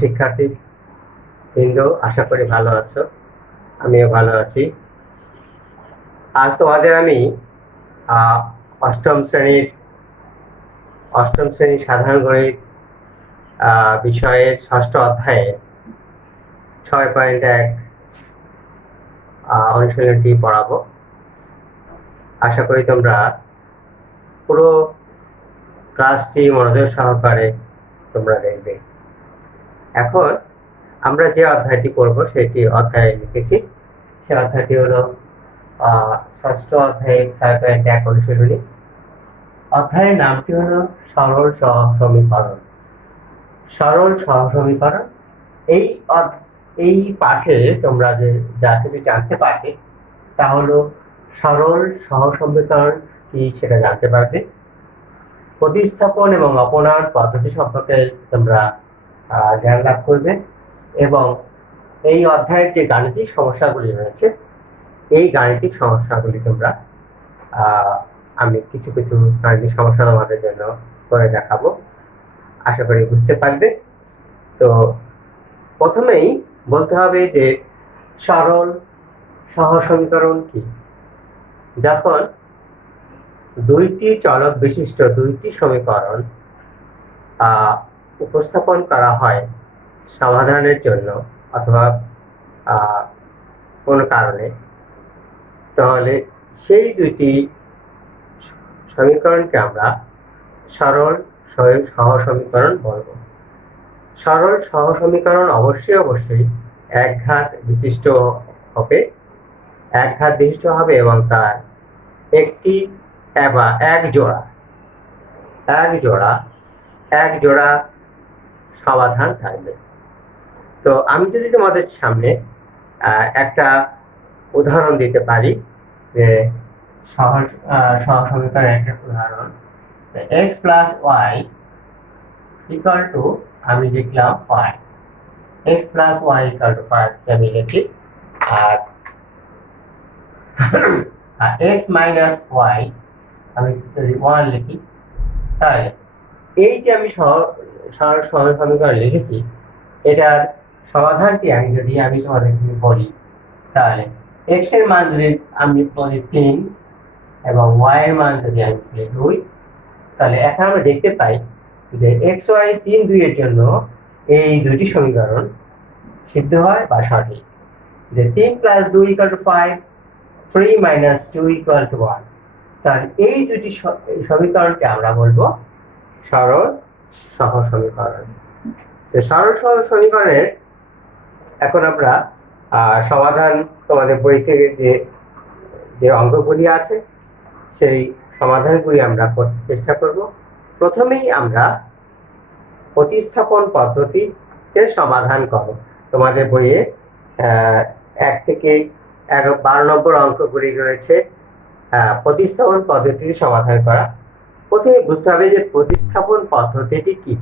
শিক্ষার্থী বৃন্দ, আশা করি ভালো আছো। আমিও ভালো আছি। আজ তোমাদের আমি অষ্টম শ্রেণীর সাধারণ গণিত বিষয়ের ষষ্ঠ অধ্যায়ে 6.1 অনুশীলনটি পড়াবো। আশা করি তোমরা পুরো ক্লাসটি মনোযোগ সহকারে তোমরা দেখবে। এখন আমরা যে অধ্যায়টি করব সেটি অধ্যায়ে লিখেছি। সে অধ্যায়টি হলো ষষ্ঠ অধ্যায়ে 6.1 অনুশীলনী। অধ্যায়ের নামটি হলো সরল সহসমীকরণ। সরল সহসমীকরণ। এই পাঠে তোমরা যা কিছু জানতে পারবে তা হলো সরল সহসমীকরণ কি সেটা জানতে পারবে, প্রতিস্থাপন এবং অপনয়ন পদ্ধতি সম্পর্কে তোমরা জ্ঞান লাভ করবে, এবং এই অধ্যায়ের যে গাণিতিক সমস্যাগুলি রয়েছে এই গাণিতিক সমস্যাগুলি তোমরা আমি কিছু গাণিতিক সমস্যা তোমাদের জন্য করে দেখাবো। আশা করি বুঝতে পারবে। তো প্রথমেই বলতে হবে যে সরল সহসমীকরণ কি। যখন দুইটি চলক বিশিষ্ট দুইটি সমীকরণ উপস্থাপন করা হয় সমাধানের জন্য অথবা কোনো কারণে, তাহলে সেই দুইটি সমীকরণকে আমরা সরল সহসমীকরণ বলব। সরল সহসমীকরণ অবশ্যই একঘাত বিশিষ্ট হবে এবং তার একটি বা এক জোড়া সমাধান থাকবে। তো আমি যদি তোমাদের সামনে একটা উদাহরণ দিতে পারি, যে সহসমীকরণের একটা উদাহরণ, x + y = আমি লিখলাম 5, x + y = 5 আমি লিখি, আর x - y আমি যদি 1 লিখি, তাহলে এই যে আমি সরল সমীকরণ লিখেছি এটার সমাধানটি আমি তোমাদের বলি, তাহলে x এর মান যদি আমি বলি 3 এবং y এর মান যদি আমি বলি 2, তাহলে এখন আমরা দেখতে পাই যে x y 3 2 এর জন্য এই দুইটি সমীকরণ সিদ্ধ হয় বা সঠিক। যে 3 + 2 = 5, 3 - 2 = 1। তাহলে এই দুটি সমীকরণকে আমরা বলবো সরল সহসমীকরণ। তো সরল সহসমীকরণের এখন আমরা সমাধান তোমাদের বই থেকে যে অঙ্কগুলি আছে সেই সমাধানগুলি আমরা করতে চেষ্টা করব। প্রথমেই আমরা প্রতিস্থাপন পদ্ধতিতে সমাধান করব। তোমাদের বইয়ে 1 থেকে 12 নম্বর অঙ্কগুলি রয়েছে প্রতিস্থাপন পদ্ধতিতে সমাধান করা। প্রথমে বুঝতে হবে যে প্রতিস্থাপন পদ্ধতিটি কি।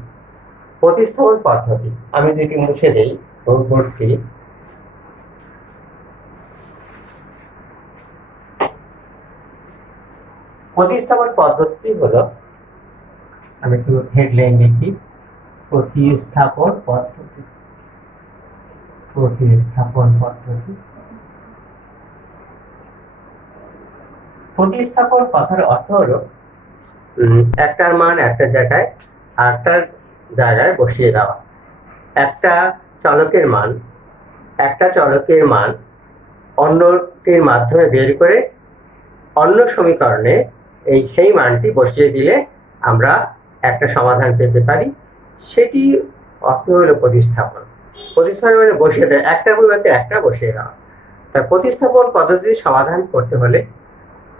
প্রতিস্থাপন পদ্ধতি আমি যদি মুছে দেই বোর্ডটি, প্রতিস্থাপন পদ্ধতি হলো, আমি একটু হেডলাইন লিখি, প্রতিস্থাপন পদ্ধতি। প্রতিস্থাপন কথার অর্থ হলো একটার মান একটা জায়গায় আরেকটার জায়গায় বসিয়ে দেওয়া। একটা চলকের মান অন্যটির মাধ্যমে বের করে অন্য সমীকরণে সেই মানটি বসিয়ে দিলে আমরা একটা সমাধান পেতে পারি। সেটি অর্থ হলো প্রতিস্থাপন। প্রতিস্থাপন মানে বসিয়ে দেয়, একটার পরিবর্তে একটা বসিয়ে দেওয়া। তাই প্রতিস্থাপন পদ্ধতির সমাধান করতে হলে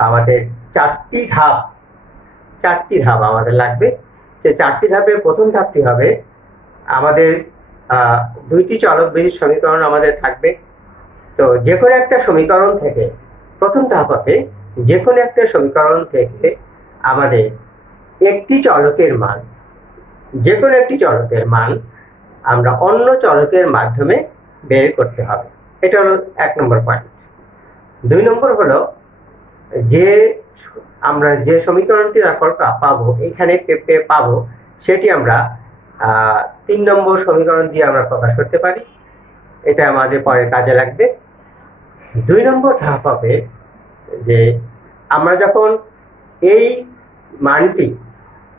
আমাদের চারটি ধাপ আমাদের লাগবে। যে চারটি ধাপের প্রথম ধাপটি হবে, আমাদের দুইটি চলক বিশিষ্ট সমীকরণ আমাদের থাকবে। তো যে কোনো একটা সমীকরণ থেকে প্রথম ধাপ হবে, যে কোনো একটা সমীকরণ থেকে আমাদের যে কোনো একটি চলকের মান আমরা অন্য চলকের মাধ্যমে বের করতে হবে। এটা হলো 1 নম্বর পয়েন্ট। 2 নম্বর হলো, আমরা যে সমীকরণটি পাবো এখানে পাবো সেটি আমরা 3 নম্বর সমীকরণ দিয়ে আমরা প্রকাশ করতে পারি। এটা আমাদের পরে কাজে লাগবে। 2 নম্বর ধাপ হবে যে আমরা যখন এই মানটি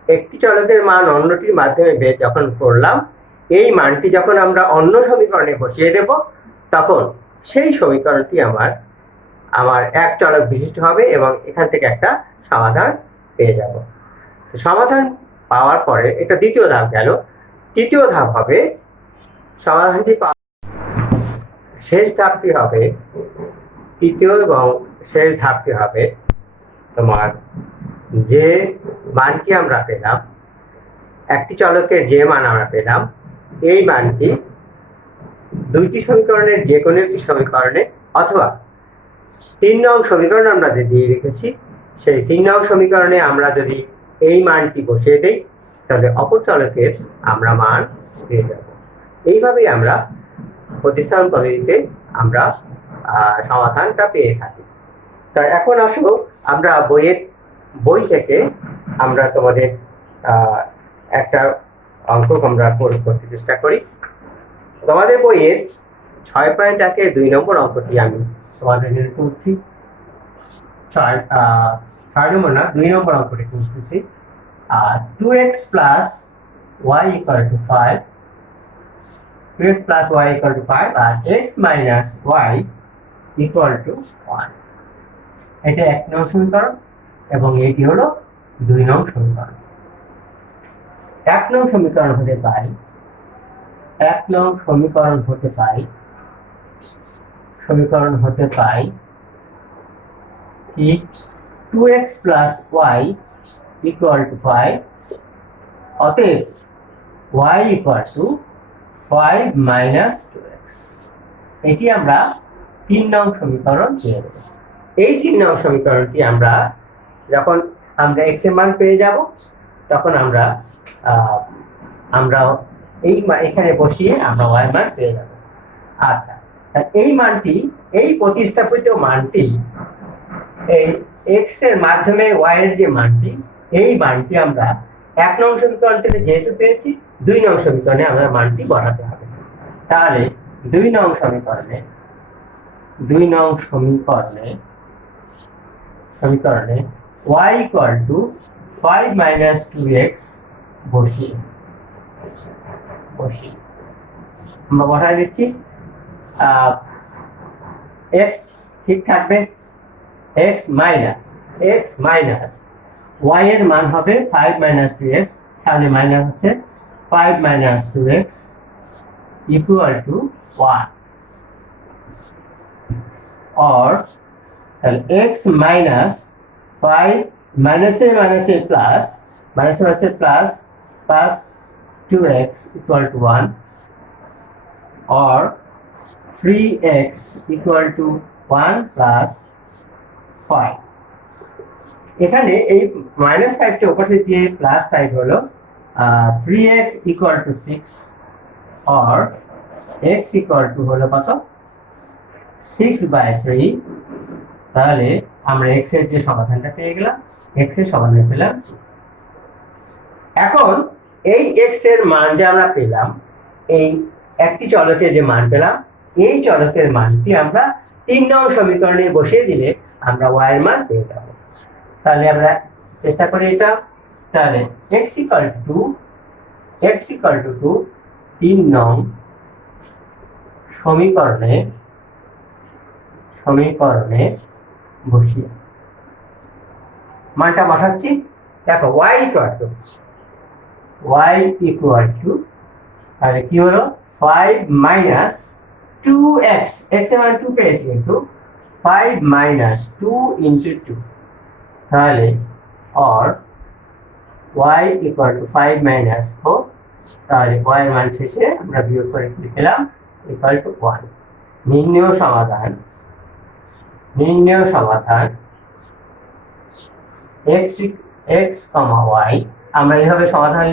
একটি চলকের মান অন্যটির মাধ্যমে বের যখন করলাম, এই মানটি যখন আমরা অন্য সমীকরণে বসিয়ে দেব, তখন সেই সমীকরণটি আমার এক চলক বিশিষ্ট হবে এবং এখান থেকে একটা সমাধান পেয়ে যাব। সমাধান পাওয়ার পরে এটা দ্বিতীয় ধাপ গেল। তৃতীয় ধাপ হবে সমাধানটি শেষ ধাপটি হবে, তৃতীয় এবং শেষ ধাপটি হবে তোমার যে মানটি আমরা পেলাম, একটি চলকের যে মান আমরা পেলাম, এই মানটি দুইটি সমীকরণের যে কোনো একটি সমীকরণে অথবা 3 নং সমীকরণ আমরা যে দিয়ে রেখেছি, সেই 3 নং সমীকরণে আমরা যদি এই মানটি বসিয়ে দেই, তাহলে অপর চলকের আমরা মান পেয়ে যাব। এইভাবেই আমরা প্রতিস্থাপন পদ্ধতিতে আমরা সমাধানটা পেয়ে থাকি। তা এখন আসো আমরা বই থেকে আমরা তোমাদের একটা অঙ্ক আমরা করতে চেষ্টা করি। তোমাদের বইয়ের 6.1-এর 2 নম্বর অঙ্কটি আমি তোমাদের নিয়ে করছি। 6 নম্বর না, 2 নম্বর অঙ্কটি করতেছি। 2x plus y equal to 5, 2x plus y equal to 5 R x minus y equal to 1। এটা 1 নং সমীকরণ এবং এটি হলো 2 নং সমীকরণ। 1 নং সমীকরণ হতে পাই, 1 নং সমীকরণ হতে পাই কি 2x plus y equal to 5, অতএব y equal to 5 minus 2x। এটি আমরা 3 নং সমীকরণ পেয়ে যাব। এই 3 নং সমীকরণটি আমরা যখন আমরা x এর মান পেয়ে যাব, তখন আমরা এখানে বসিয়ে আমরা y মান পেয়ে যাব। আচ্ছা, এই মানটি, এই প্রতিস্থাপিত মানটি, এই x এর মাধ্যমে y এর যে মানটি, এই মানটি আমরা 1 নং সমীকরণ থেকে যেহেতু পেয়েছি, 2 নং সমীকরণে আমরা মানটি বসাতে হবে। তাহলে 2 নং সমীকরণে y equal to 5 minus 2x বসিয়ে আমরা বসাই দিচ্ছি। x ঠিক থাকবে, x minus y এর মান হবে 5 minus 2x, সামনে মাইনাস আছে, 5 minus 2x equal to 1, or x minus 5 minus a plus 2x equal to 1, or 3x equal to 1 plus 5। এখানে এই -5টি উপরে দিয়ে +5 হলো 3x equal to 6, or x equal to হলো কত 6/3। তাহলে আমরা x এর যে সমাধানটা পেয়ে গেলাম, x এর সমাধান পেলাম। এখন এই x এর মান যে আমরা পেলাম, এই একটি চলকের যে মান পেলাম, এই চলকের মানটি আমরা 3 নং সমীকরণে বসিয়ে দিলে আমরা y এর মান পেয়ে যাব। তাহলে আমরা চেষ্টা করি এটা। তাহলে x equal to 2 3 নং সমীকরণে বসিয়ে মানটা বসাচ্ছি। দেখো y equal to তাহলে কি হলো 5 minus 2x, x এর মান 2 পেয়েছি, কিন্তু 5 minus 2 into 2, তাহলে or y equal to 5 minus 4, তাহলে y এর মান শেষে আমরা বিয়োগ করে কি পেলাম, equal to 1। নির্ণেয় সমাধান x, y আমরা এইভাবে সমাধান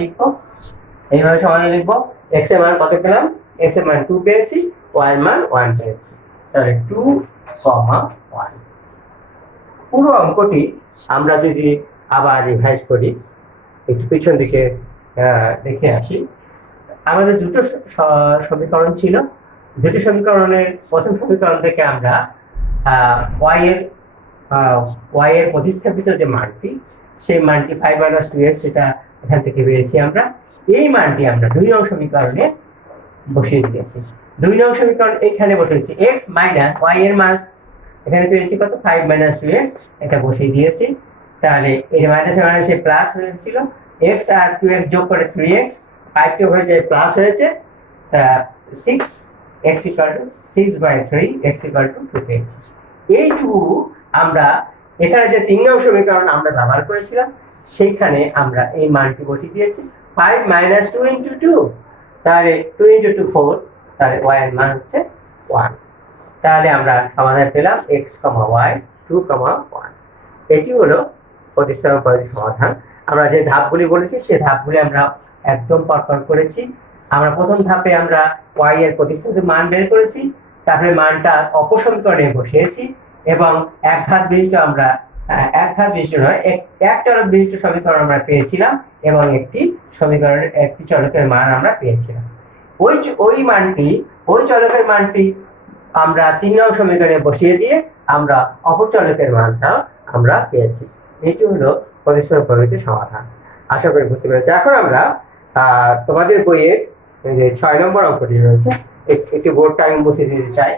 লিখবো, x এর মান কত পেলাম, x এর মান 2 পেয়েছি, y এর মান 1 পেয়েছি, তাহলে 2, 1। পুরো অঙ্কটি আমরা যদি আবার রিভাইজ করি, একটু পিছন দিকে দেখে আসি। আমাদের দুটো সমীকরণ ছিল। দুটি সমীকরণের প্রথম সমীকরণ থেকে আমরা y এর প্রতিস্থাপিত যে মানটি, সেই মানটি 5 - 2x, সেটা এখান থেকে পেয়েছি আমরা। এই মানটি আমরা 2 নং সমীকরণে বসিয়ে দিয়েছি। 2 নং সমীকরণ এখানে বসিয়েছি, x মাইনাস y এর মান এখানে পেয়েছি কত, 5 - 2x, এটা বসিয়ে দিয়েছি। তাহলে এই মাইনাস মাইনাসে প্লাস হয়েছিল, x আর 2x যোগ করে 3x, 5 টি হয়ে যায় প্লাস হয়েছে 6, x = 6/3, x = 2 পেয়েছি। এইটুকু আমরা এখানে যে 3 নং সমীকরণ আমরা ব্যবহার করেছিলাম, সেইখানে আমরা এই মানটি বসিয়ে দিয়েছি। 5 - 2 × 2, তাহলে 2 × 2 4, তাহলে y এর মান হচ্ছে 1। তাহলে আমরা সমাধান পেলাম x, y 2, 1। এটি হলো প্রতিস্থাপন পদ্ধতির সমাধান। আমরা যে ধাপগুলি বলেছি সেই ধাপগুলি আমরা একদম পরপর করেছি। আমরা প্রথম ধাপে আমরা y এর প্রতিস্থাপিত মান বের করেছি, তারপরে মানটা অপর সমীকরণে বসিয়েছি এবং এক ঘাত বিশিষ্ট নয়, এক চলক বিশিষ্ট সমীকরণ আমরা পেয়েছিলাম এবং একটি সমীকরণের একটি চলকের মান আমরা পেয়েছিলাম। ওই চলকের মানটি আমরা 3 নং সমীকরণে বসিয়ে দিয়ে আমরা অপর চলকের মানটা আমরা পেয়েছি। এটি হলো প্রতিস্থাপন পদ্ধতির সমাধান। আশা করি বুঝতে পেরেছি। এখন আমরা তোমাদের বইয়ের যে 6 নম্বর অঙ্কটি রয়েছে, একটি বোর্ডটা আমি মুছে দিতে চাই।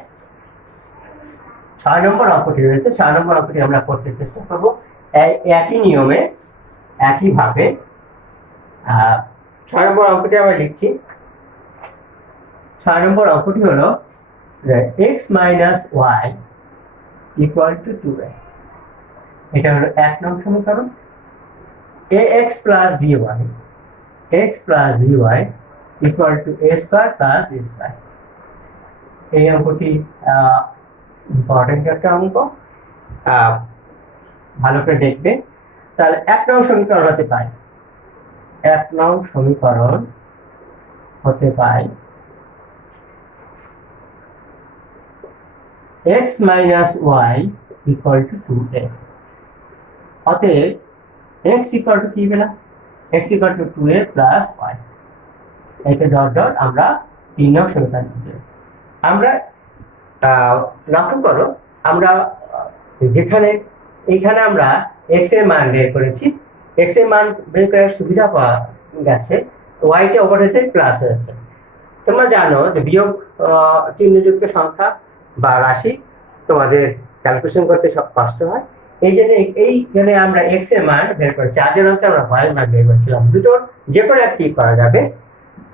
6 নম্বর অঙ্কটি রয়েছে, 6 নম্বর অঙ্কটি আমরা করতে চেষ্টা করব একই নিয়মে, একইভাবে। 6 নম্বর অঙ্কটি আমরা লিখছি। 6 নম্বর অঙ্কটি হলো x - y = 2a। এটা হলো 1 নং সমীকরণ। ax + by, x + by = a² + b²। এই অঙ্কটি ইম্পর্টেন্ট একটা অঙ্ক, ভালো করে দেখবে। তাহলে 1 নং সমীকরণ হতে পাই, 1 নং সমীকরণ হতে পাই x - y = 2a। অতএব x = কি পেলাম, x = 2a + y। এটা ডট ডট আমরা 3 নং সমীকরণ পেলাম। আমরা লক্ষ্য করো, আমরা যেখানে এইখানে আমরা x এর মান বের করেছি, x এর মান বের করার সুবিধা পাওয়া গেছে, y টা ওপর থেকে প্লাস হয়েছে। তোমরা জানো যে বিয়োগ চিহ্নযুক্ত সংখ্যা বা রাশি তোমাদের ক্যালকুলেশন করতে সব কষ্ট হয়। এই জন্য এইখানে আমরা x এর মান বের করেছি, আগের অঙ্কে আমরা y এর মান বের করেছিলাম। দুটোর যে কোনো একটি করা যাবে।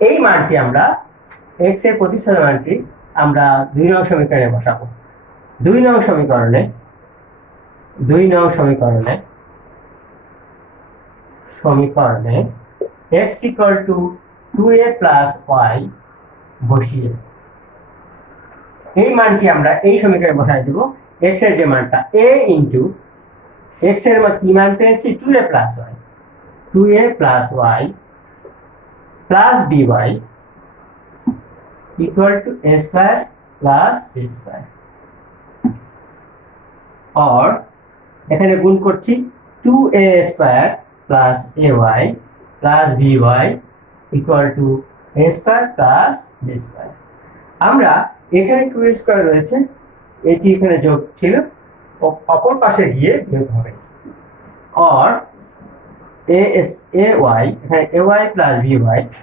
এই মানটি আমরা x এর প্রতিস্থাপিত মানটি আমরা 2 নং সমীকরণে বসাবো। 2 নং সমীকরণে x = 2a + y বসিয়ে এই মানটি আমরা এই সমীকরণে বসাই দেব। x এর যে মানটা a * x এর মান কি মান পেয়েছি, 2a + y, 2a + y + by = a² + b²। और এখানে গুণ করছি 2a² + ay + by = a² + b²। আমরা এখানে 2a² রয়েছে, এটি এখানে যোগ ছিল, অপর পাশে গিয়ে যোগ হবে। और ay এখানে ay + by =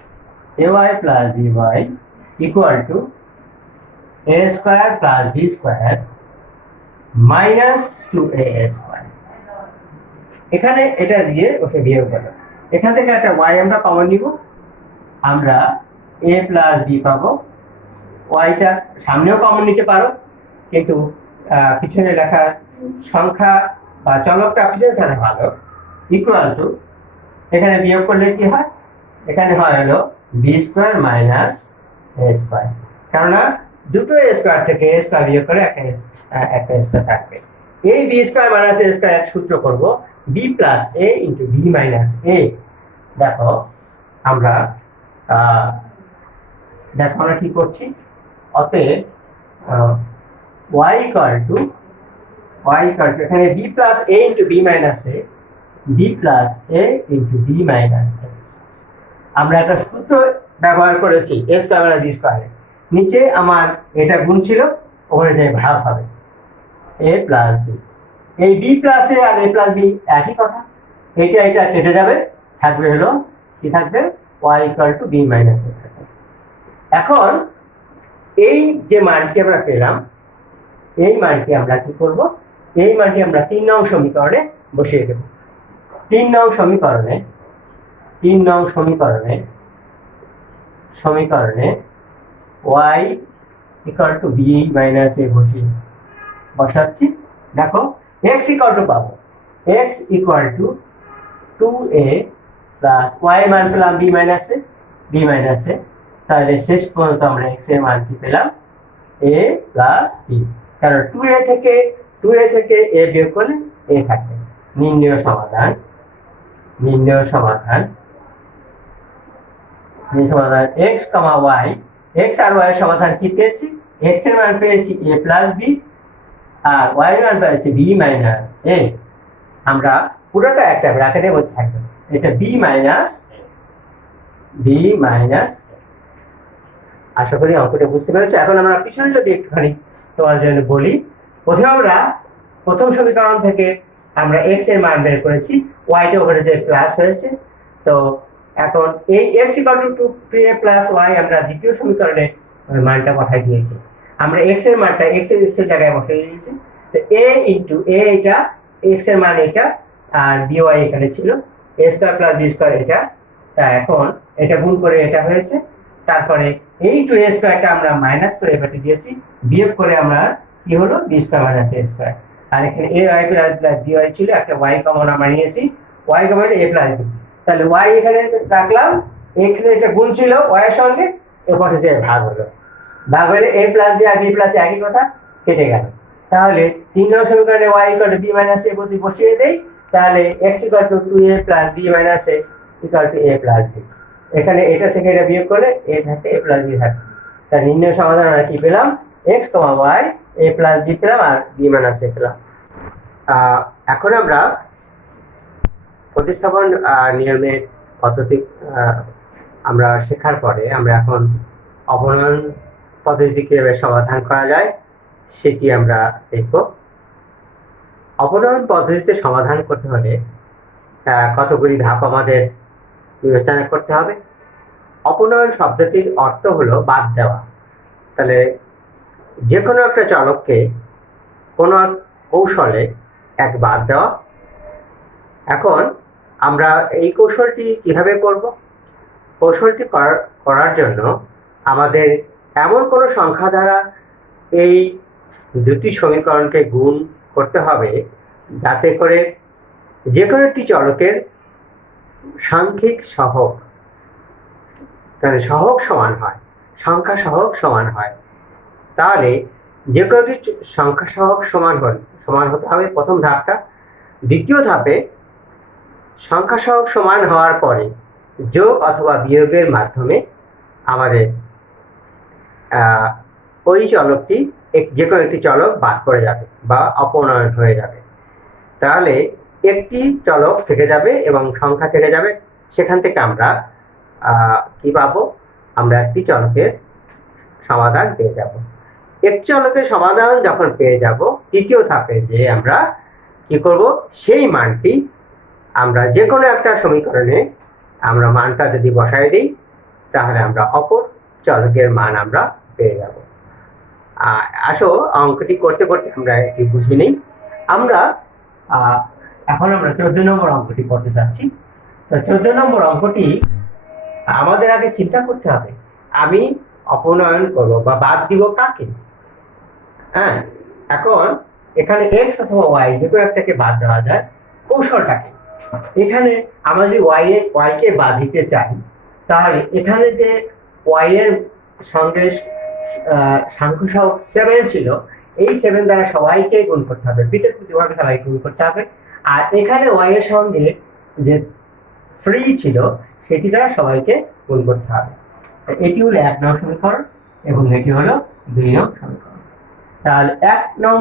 a² + b² - 2a²। এখানে এটা দিয়ে ওকে বিয়োগ করো। এখান থেকে একটা y আমরা কমন নিব, আমরা a + b পাবো। yটা সামনেও কমন নিতে পারো, কিন্তু পিছনে লেখা সংখ্যা বা চলকটা পিছনে থাকা ভালো। ইকুয়াল টু, এখানে বিয়োগ করলে কি হয়, এখানে হয় হলো b² - a²। কেননা দুটো a² থেকে a² বিয়োগ করে একটা a² থাকবে। এই b² - a² এক সূত্র করব, b + a × b - a। দেখো আমরা কি করছি। অতএব y = এখানে b + a × b - a, b + a × b - a। আমরা একটা সূত্র ব্যবহার করেছি এ স্কয়ার মাইনাস বি স্কয়ারে। নিচে আমার এটা গুণ ছিল, ওখানে যে ভাগ হবে এ প্লাস বি। এই বি প্লাস এ আর এ প্লাস বি একই কথা, এটা এটা কেটে যাবে, থাকবে হলো কি থাকবে y equal to B minus A. এখন এই যে মানটি আমরা পেলাম, এই মানটি আমরা কি করব, এই মানটি আমরা 3 নং সমীকরণে বসিয়ে দেব। 3 নং সমীকরণে y equal to B minus A বসাচ্ছি। দেখো x ইকুয়াল টু পাবো x equal to 2a plus y মান পেলাম b মাইনাস এ, তাহলে শেষ পর্যন্ত আমরা x এর মান কি পেলাম a প্লাস b, কারণ 2a থেকে a বিয়োগ করলে a থাকবে। নির্ণয় সমাধান x, y, x আর y এর সমাধান কি পেয়েছি, x এর মান পেয়েছি a প্লাস b আর y এর মান পেয়েছি b মাইনাস a। আমরা পুরোটা একটা ব্র্যাকেটের মধ্যে থাকবে, এটা b মাইনাস। আশা করি অঙ্কটা বুঝতে পেরেছো। এখন আমরা পিছনে যদি একটুখানি তোমার জন্য বলি, প্রথম সমীকরণ থেকে আমরা x এর মান বের করেছি, y টা ওখানে যে প্লাস হয়েছে, তো এখন এই x equal to 2a plus y আমরা দ্বিতীয় সমীকরণে মানটা বসাই দিয়েছি। আমরা x এর মানটা x এর জায়গায় বসাই দিয়েছি, তো a ইনটু a, এটা x এর মান এটা, আর by এখানে ছিল a square plus b square এটা, তা এখন এটা গুণ করে এটা হয়েছে, তারপরে এই 2a স্কয়ারটা আমরা মাইনাস করে এবারে দিয়েছি, বিয়োগ করে আমরা কি হলো b square minus a square, আর এখানে a y প্লাস by ছিল, একটা y কমন আমরা নিয়েছি, y common a plus b, তাহলে y এখানে রাখলাম, এখানে এটা গুণ ছিল y এর সঙ্গে, এরপরে যে ভাগ হলো a প্লাস b আর b প্লাস একই কথা, কেটে গেল। তাহলে 3 নং সমীকরণে y equal to b minus a বসিয়ে দেই, তাহলে x equal to 2a plus b minus a equal to a plus b। এখানে এটা থেকে এটা বিয়োগ করলে a থাকে, a প্লাস b থাকে। তার নির্ণয় সমাধান আমরা কি পেলাম, x, y, a plus b পেলাম আর b মাইনাস a পেলাম। এখন আমরা প্রতিস্থাপন নিয়মের পদ্ধতি আমরা শেখার পরে আমরা এখন অবনয়ন পদ্ধতি কিভাবে সমাধান করা যায় সেটি আমরা দেখব। অবনয়ন পদ্ধতিতে সমাধান করতে হলে কতগুলি ধাপ আমাদের বিবেচনা করতে হবে। অপনয়ন শব্দটির অর্থ হলো বাদ দেওয়া। তাহলে যে কোনো একটা চলককে কোনো কৌশলে এক বাদ দেওয়া। এখন আমরা এই কৌশলটি কিভাবে করব? কৌশলটি করার জন্য আমাদের এমন কোনো সংখ্যা দ্বারা এই দুটি সমীকরণকে গুণ করতে হবে যাতে করে যে কোনো একটি চলকের সাংখ্যিক সহগ, মানে সহগ সমান হয়, সংখ্যা সহগ সমান হয়। তাহলে যে কোনো একটি সংখ্যা সহগ সমান হতে হবে প্রথম ধাপটা। দ্বিতীয় ধাপে সংখ্যা সহগ সমান হওয়ার পরে যোগ অথবা বিয়োগের মাধ্যমে আমাদের ওই চলকটি যে কোনো একটি চলক বাদ পড়ে যাবে বা অপনয়ন হয়ে যাবে। তাহলে একটি চলক থেকে যাবে এবং সংখ্যা থেকে যাবে, সেখান থেকে আমরা কি পাবো, আমরা একটি চলকের সমাধান পেয়ে যাব। একটি চলকের সমাধান যখন পেয়ে যাব, তৃতীয় ধাপে যে আমরা কি করব, সেই মানটি আমরা যে কোনো একটা সমীকরণে আমরা মানটা যদি বসায় দিই, তাহলে আমরা অপর চলকের মান আমরা পেয়ে যাব। আসো অঙ্কটি করতে করতে আমরা এটি বুঝে নিই। আমরা এখন আমরা 14 নম্বর অঙ্কটি করতে যাচ্ছি। তো 14 নম্বর অঙ্কটি আমাদের আগে চিন্তা করতে হবে, আমি অপনয়ন করব বা বাদ দিব কাকে। হ্যাঁ, এখন এখানে x অথবা y যে কোনো একটাকে বাদ দেওয়া যায়। কৌশলটাকে এখানে আমরা যদি y কে বাদ দিতে চাই, তাহলে এখানে যে y এর সঙ্গে সংখ্যা সহগ 7 ছিল, এই 7 দ্বারা সবাইকে গুণ করতে হবে, পৃথকভাবে সবাইকে গুণ করতে হবে। আর এখানে y এর সঙ্গে যে 3 ছিল, সেটি দ্বারা সবাইকে গুণ করতে হবে। এটি হলো 1 নং সমীকরণ এবং এটি হলো 2 নং সমীকরণ। তাহলে 1 নং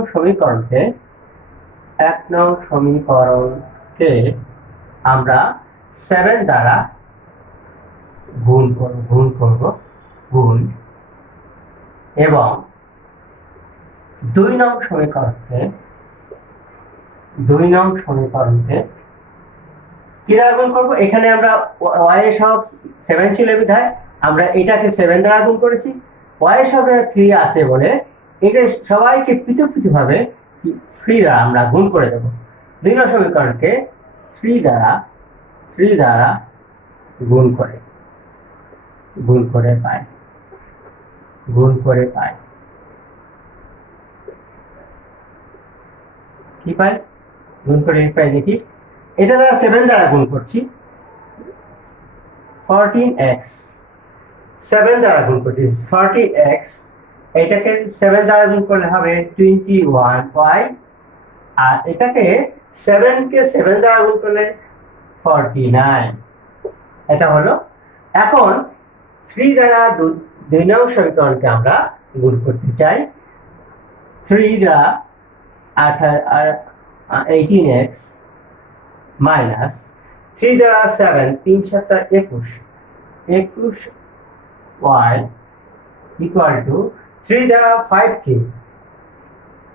সমীকরণকে আমরা 7 দ্বারা গুণ এবং 2 নং সমীকরণকে কি দ্বারা গুণ করবো? এখানে আমরা y এর সহগ 7 ছিল বিধায় আমরা এটাকে 7 দ্বারা গুণ করেছি। y এর সহগ 3 আছে বলে এটা সবাইকে পৃথকভাবে 3 দ্বারা আমরা গুণ করে দেব। 2 নং সমীকরণকে 3 দ্বারা গুণ করে পাই কি পাই? গুণ করে পাই দেখি। এটা দ্বারা 7 দ্বারা গুণ করছি 14x, 7 দ্বারা গুণ করছি 14x, এটাকে 7 দ্বারা গুণ করলে হবে 21y, আর এটাকে 7 কে 7 দ্বারা গুণ করলে 49। এটা হলো। এখন 3 দ্বারা 2 নং সমীকরণকে আমরা গুণ করতে চাই। 3 দ্বারা 18x মাইনাস 3 দ্বারা 7, 3 7 21 y ইকুয়াল টু 3 দ্বারা 5k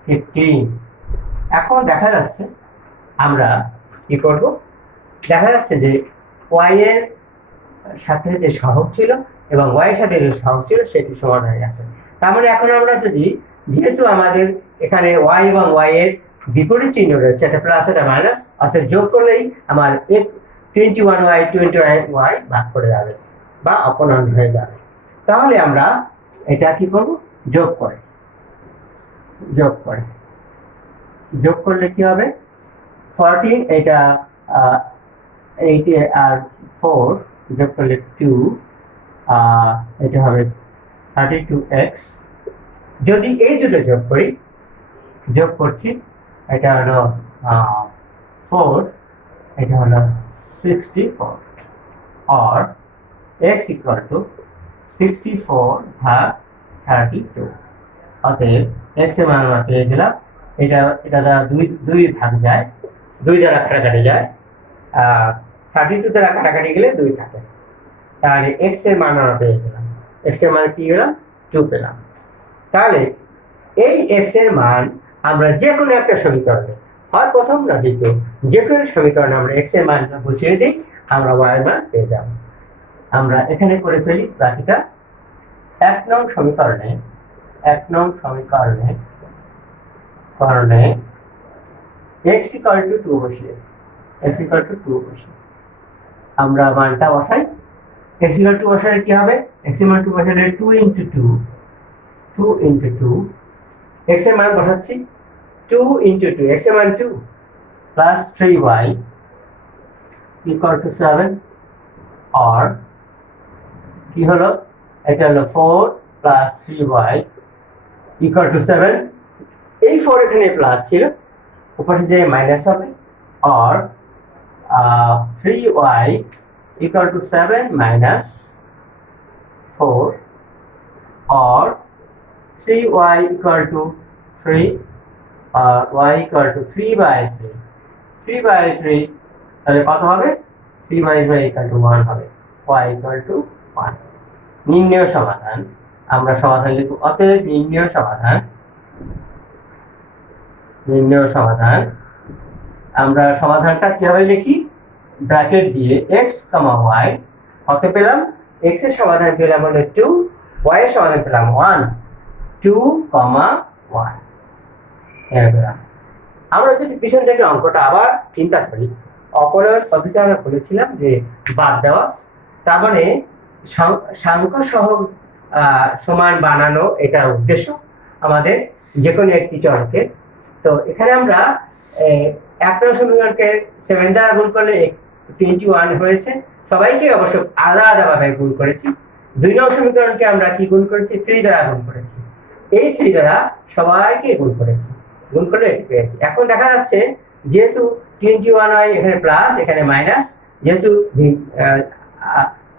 15। এখন দেখা যাচ্ছে আমরা কি করব? দেখা যাচ্ছে যে y এর সাথে যে সহগ ছিল এবং y এর সাথে যে সহগ ছিল সেটি সমান হয়ে গেছে। তার মানে এখন আমরা যেহেতু আমাদের এখানে y এবং y এর বিপরীত চিহ্ন রয়েছে, এটা প্লাস এটা মাইনাস, অর্থাৎ যোগ করলেই আমার 21y 21y ভাগ করে যাবে বা অপনয়ন হয়ে যাবে। তাহলে আমরা এটা কি করব? যোগ করলে কি হবে? 14 এটা 8 আর 4 যোগ করলে 2, এটা হবে 32x। যদি এই দুটো যোগ করছি, এটা হলো 4, এটা হলো 64, और x इक्वल टू 64 भाग 32। অতএব x এর মান আমরা পেয়ে গেলাম। এটা দ্বারা 2 ভাগ যায়, 2 দ্বারা কাটাকাটি যায়, 32 দ্বারা কাটাকাটি গেলে 2 থাকে। তাহলে x এর মান আমরা পেয়ে গেলাম। x এর মান কি পেলাম? 2 পেলাম। তাহলে এই x এর মান আমরা যে কোনো একটা সমীকরণে, হয় প্রথম না দ্বিতীয়, যে কোনো সমীকরণে আমরা x এর মান বসিয়ে দিই, আমরা y এর মান পেয়ে যাব। আমরা এখানে করে ফেলি বাকিটা। 1 নং সমীকরণে x ইকুয়াল টু 2 বসিয়ে আমরা মানটা বসাই। x ইকুয়াল টু বসালে কি হবে? x ইকুয়াল টু বসালে 2 into 2 x এর মান বসাচ্ছি 2 into 2, x এর মান 2 plus 3y equal to 7, or কি হলো? এটা হলো 4 plus 3y equal to 7। এই 4 এখানে প্লাস ছিল, উপরে যে মাইনাস হবে, or 3y equal to 7 minus 4, or 3y equal to 3, or y equal to 3/3 তাহলে কত হবে? 3/3 equal to 1 হবে, y equal to 1। নির্ণয় সমাধান আমরা সমাধান লিখব। অতএব নির্ণয় সমাধান আমরা সমাধানটা কিভাবে লিখি? ব্র্যাকেট দিয়ে x, y কত পেলাম? x এর সমাধান পেলাম হলো 2, y এর সমাধান পেলাম 1, 2, 1 পেলাম। আমরা যদি পিছন থেকে অঙ্কটা আবার চিন্তা করি, অপনয়ন পদ্ধতি আমরা বলেছিলাম যে বাদ দেওয়া, তার মানে সংখ্যা সহগ সমান বানানো, এটা উদ্দেশ্য আমাদের যে কোনো একটি চলকে। তো এখানে আমরা 1 নং সমীকরণকে 7 দ্বারা গুণ করলে 21 হয়েছে, সবাইকে অবশ্য আলাদাভাবে গুণ করেছি। 2 নং সমীকরণকে আমরা কি গুণ করেছি? 3 দ্বারা গুণ করেছি। এই 3 দ্বারা সবাইকে গুণ করেছি, গুণ করে পেয়েছি। এখন দেখা যাচ্ছে যেহেতু 21y এখানে প্লাস এখানে মাইনাস, যেহেতু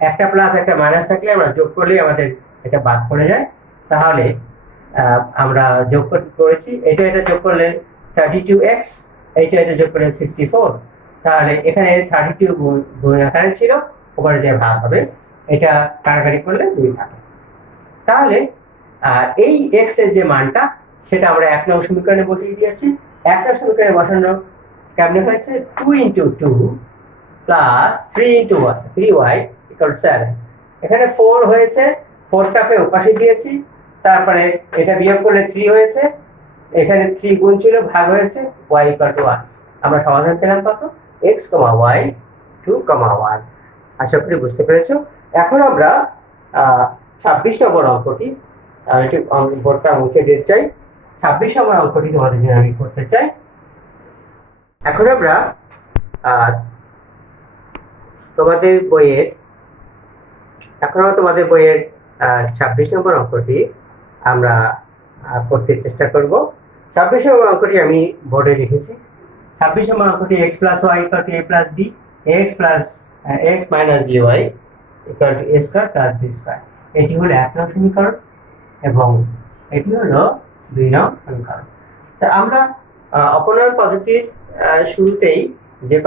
একটা প্লাস একটা মাইনাস থাকলে আমরা যোগ করলে আমাদের এটা বাদ পড়ে যায়। তাহলে আমরা যোগ করেছি, এটা যোগ করলে 32x, এটা যোগ করলে 64। তাহলে এখানে 32 গুণ আকারে ছিল, ওপরে যে ভাগ হবে, এটা কাটাকাটি করলে 2 থাকে। তাহলে এই x এর যে মানটা সেটা আমরা 1 নং সমীকরণে বসিয়ে দিয়েছি। 1 নং সমীকরণে বসানো কেমনে হয়েছে 2 × 2 প্লাস 3 × 1 3y = 7। এখানে 4 হয়েছে, 4টাকে ওপাশে দিয়েছি, তারপরে এটা বিয়োগ করলে 3 হয়েছে, এখানে 3 গুণ ছিল ভাগ হয়েছে, y = 1। আমরা সমাধান পেলাম কত x, y 2, 1। আশা করি বুঝতে পেরেছো। এখন আমরা 26 নম্বর অঙ্কটি এটি বোর্ডটা মুছে দিতে চাই। 26 নম্বর অঙ্কটি তোমাদের জন্য আমি করতে চাই। এখন আমরা তোমাদের বইয়ের 26 নম্বর অঙ্কটি আমরা করতে চেষ্টা করব। 26 নম্বর অঙ্কটি আমি বোর্ডে লিখেছি। 26 নম্বর অঙ্কটি x + y = a + b, x - by = a² + b²। এটি হলো 1 নং সমীকরণ এবং এটি হলো 2 নং সমীকরণ। তা আমরা অপনয়ন পদ্ধতির শুরুতেই যে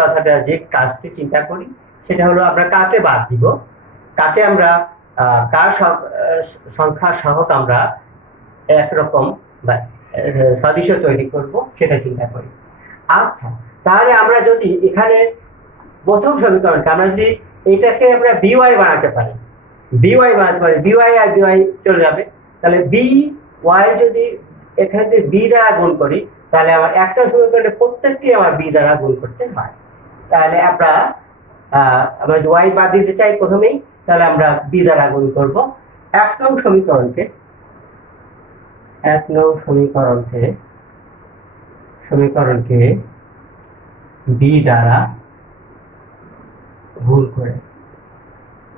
কাজটি চিন্তা করি সেটা হলো আমরা কাকে বাদ দিব, কাকে আমরা কার সংখ্যা সহগ আমরা একরকম বা সদৃশ তৈরি করব সেটা চিন্তা করি। আচ্ছা, তাহলে আমরা যদি এখানে প্রথম সমীকরণটা আমরা যদি এটাকে আমরা by বানাতে পারি, by আর by চলে যাবে, তাহলে by যদি এখানে যদি b দ্বারা গুণ করি তাহলে আমার একটা সমীকরণে প্রত্যেকটি আমার b দ্বারা গুণ করতে হয়। তাহলে আমরা y বাদ দিতে চাই প্রথমেই, তাহলে আমরা b দ্বারা গুণ করব। 1 নং সমীকরণকে b দ্বারা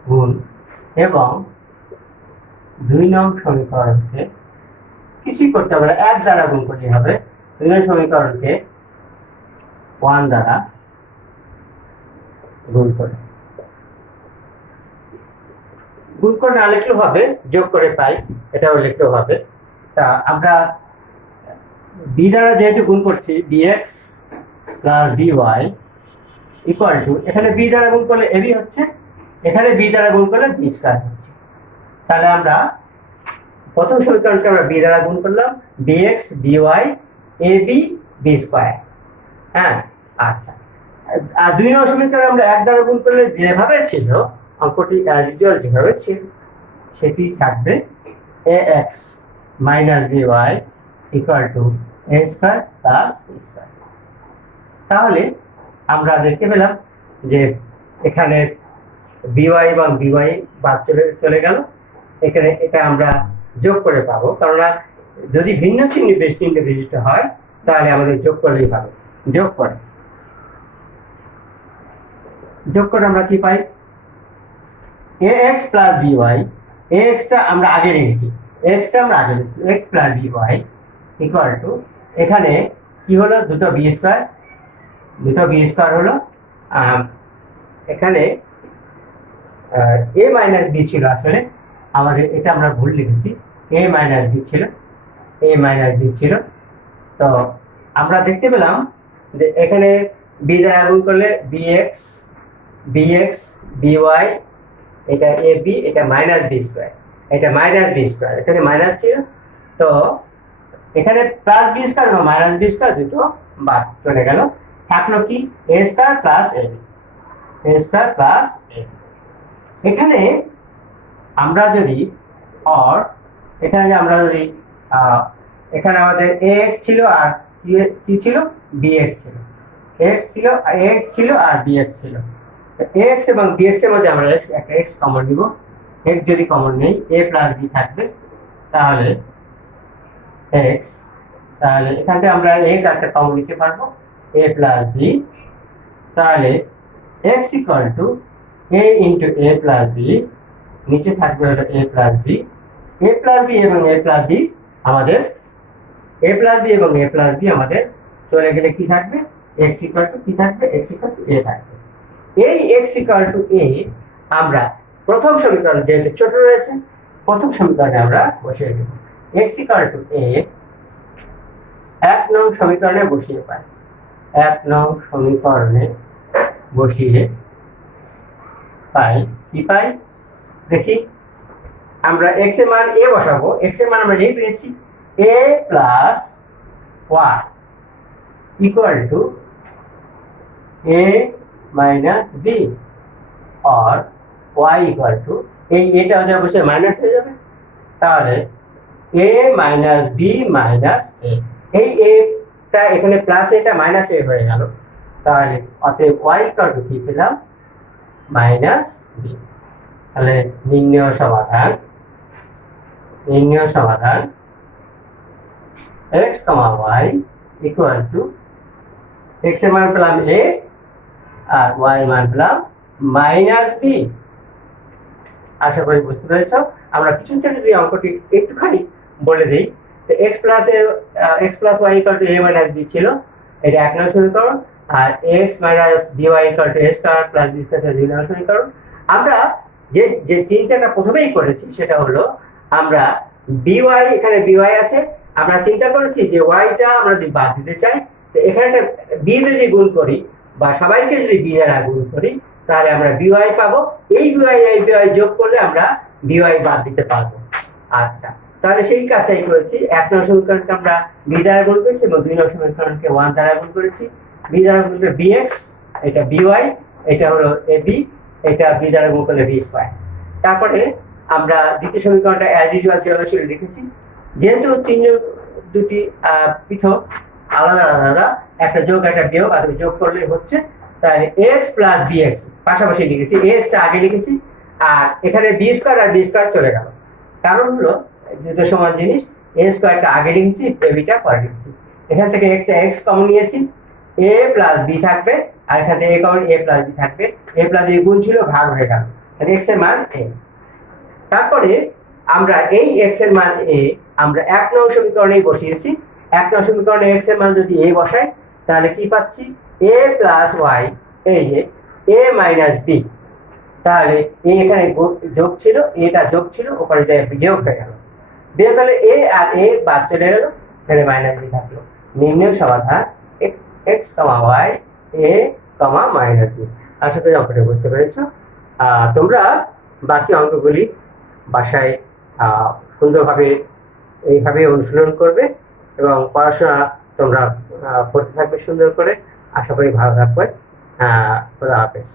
গুণ এবং 2 নং সমীকরণকে কিছুই করতে হবে না, 1 দ্বারা গুণ করলেই হবে। 2 নং সমীকরণকে 1 দ্বারা গুণ করে না লিখলেও হবে, যোগ করে পাই এটাও লিখলেও হবে। তা আমরা b দ্বারা যেহেতু গুণ করছি bx + by = এখানে b দ্বারা গুণ করলে ab হচ্ছে, এখানে b দ্বারা গুণ করলে b² হচ্ছে। তাহলে আমরা প্রথম সমীকরণকে আমরা b দ্বারা গুণ করলাম, bx by ab b²। হ্যাঁ, আচ্ছা। আর 2 নং সমীকরণ আমরা 1 দ্বারা গুণ করলে যেভাবে ছিল অঙ্কটি অ্যাজ ইউজুয়াল যেভাবে ছিল সেটি থাকবে ax - by = a² + b²। তাহলে আমরা দেখতে পেলাম যে এখানে by এবং by বাদ চলে গেল, এখানে এটা আমরা যোগ করে পাবো, কারণ যদি ভিন্ন চিহ্ন বিশিষ্ট হয় তাহলে আমাদের যোগ করলেই পাবো। যোগ করে আমরা কি পাই ax + by, ax টা আমরা আগে রেখেছি, x + by = এখানে কি হলো দুটো b² হলো, এখানে a - b ছিল, আসলে আমাদের এটা আমরা ভুল লিখেছি, a - b ছিল। তো আমরা দেখতে পেলাম যে এখানে b দ্বারা গুণ করলে bx by, এটা ab, এটা -b², এটা -b², এখানে মাইনাস ছিল, তো এখানে +b² এবং -b² দুটো বাদ চলে গেল, থাকলো কি a² + ab। এখানে আমরা যদি এখানে আমাদের ax ছিল আর কি ছিল bx ছিল, ax ছিল আর bx ছিল। ax এবং bx এর মধ্যে আমরা একটা x কমন নিব, x যদি কমন নেই a + b থাকবে, তাহলে x, তাহলে এখান থেকে আমরা a একটা কমন নিতে পারবো a + b, তাহলে x = a × a + b, নিচে থাকবে হলো a + b এবং a + b আমাদের চলে গেলে কি থাকবে x কি থাকবে x a থাকবে। এই x a আমরা প্রথম সমীকরণ যেহেতু ছোট রয়েছে প্রথম সমীকরণে আমরা বসিয়ে দেব, x a 1 নং সমীকরণে বসিয়ে পাই, 1 নং সমীকরণে বসিয়ে পাই কি পাই দেখি আমরা x এর মান a বসাবো। x এর মান আমরা এই পেয়েছি a plus y equal to a minus b আর y ইকুয়াল টু এই এটা হচ্ছে অবশ্যই মাইনাস হয়ে যাবে, তাহলে a minus b minus a, এই a টা এখানে প্লাস এটা মাইনাস a হয়ে গেল, তাহলে অতএব y ইকুয়াল টু কি পেলাম মাইনাস b। তাহলে নির্ণয় সমাধান x, y equal two x এর মান পেলাম a আর y এর মান পেলাম মাইনাস b। আশা করি বুঝতে পেরেছ। আমরা পিছন থেকে যদি অঙ্কটি একটুখানি বলে দিই, তো x plus y equal to a minus b ছিল, এটা 1 নং সমীকরণ, আর x minus by equal to a square plus b square 2 নং সমীকরণ। আমরা যে চিন্তাটা প্রথমেই করেছি সেটা হলো আমরা by, এখানে by আছে, আমরা চিন্তা করেছি যে y টা আমরা যদি বাদ দিতে চাই, তো এখানে b যদি গুণ করি বা সবাইকে যদি b দ্বারা গুণ করি তাহলে আমরা by পাবো। এই by যোগ করলে আমরা by বাদ দিতে পারবো। আচ্ছা, তাহলে সেই কাজটাই করেছি। 1 নং সমীকরণকে আমরা b দ্বারা গুণ করেছি এবং 2 নং সমীকরণকে 1 দ্বারা গুণ করেছি। b দ্বারা গুণ করলে bx, এটা by, এটা হলো ab, এটা b দ্বারা গুণ করলে b স্কয়ার। তারপরে আমরা দ্বিতীয় সমীকরণটা অ্যাজ ইউজুয়াল যেভাবে ছিল লিখেছি। যেহেতু দুটি পৃথক আলাদা আলাদা, একটা যোগ একটা বিয়োগ, আর যোগ করলে হচ্ছে, তাহলে x প্লাস bx পাশাপাশি লিখেছি, x টা আগে লিখেছি আর এখানে b স্কয়ার আর b স্কয়ার চলে গেল। কারণ হলো দুটো সমান জিনিস, a স্কয়ারটা আগে লিখেছি, b টা পরে লিখেছি। এখান থেকে x কমন নিয়েছি, a প্লাস b থাকবে, আর এখান থেকে a common a plus b থাকবে, a প্লাস b গুণ ছিল ভাগ হয়ে গেল, তাহলে x এর মান a। তারপরে আমরা এই x এর মান a আমরা 1 নং সমীকরণেই বসিয়েছি। 1 নং সমীকরণে x এর মান যদি a বসাই তাহলে কি পাচ্ছি a প্লাস y, এই যে a মাইনাস b, তাহলে a এখানে যোগ ছিল, এটা যোগ ছিল, ওপরে যায় বিয়োগ হয়ে গেল, বিয়োগ হলে a আর a বাদ চলে গেল, এখানে মাইনাস b থাকলো। নির্ণয় সমাধান x, y a, minus b। আশা করি অঙ্কটা বুঝতে পেরেছো। তোমরা বাকি অঙ্কগুলি বাসায় সুন্দরভাবে এইভাবে অনুশীলন করবে এবং পড়াশোনা তোমরা করতে থাকবে সুন্দর করে। আশা করি ভালো থাকবে। খোদা হাফেজ।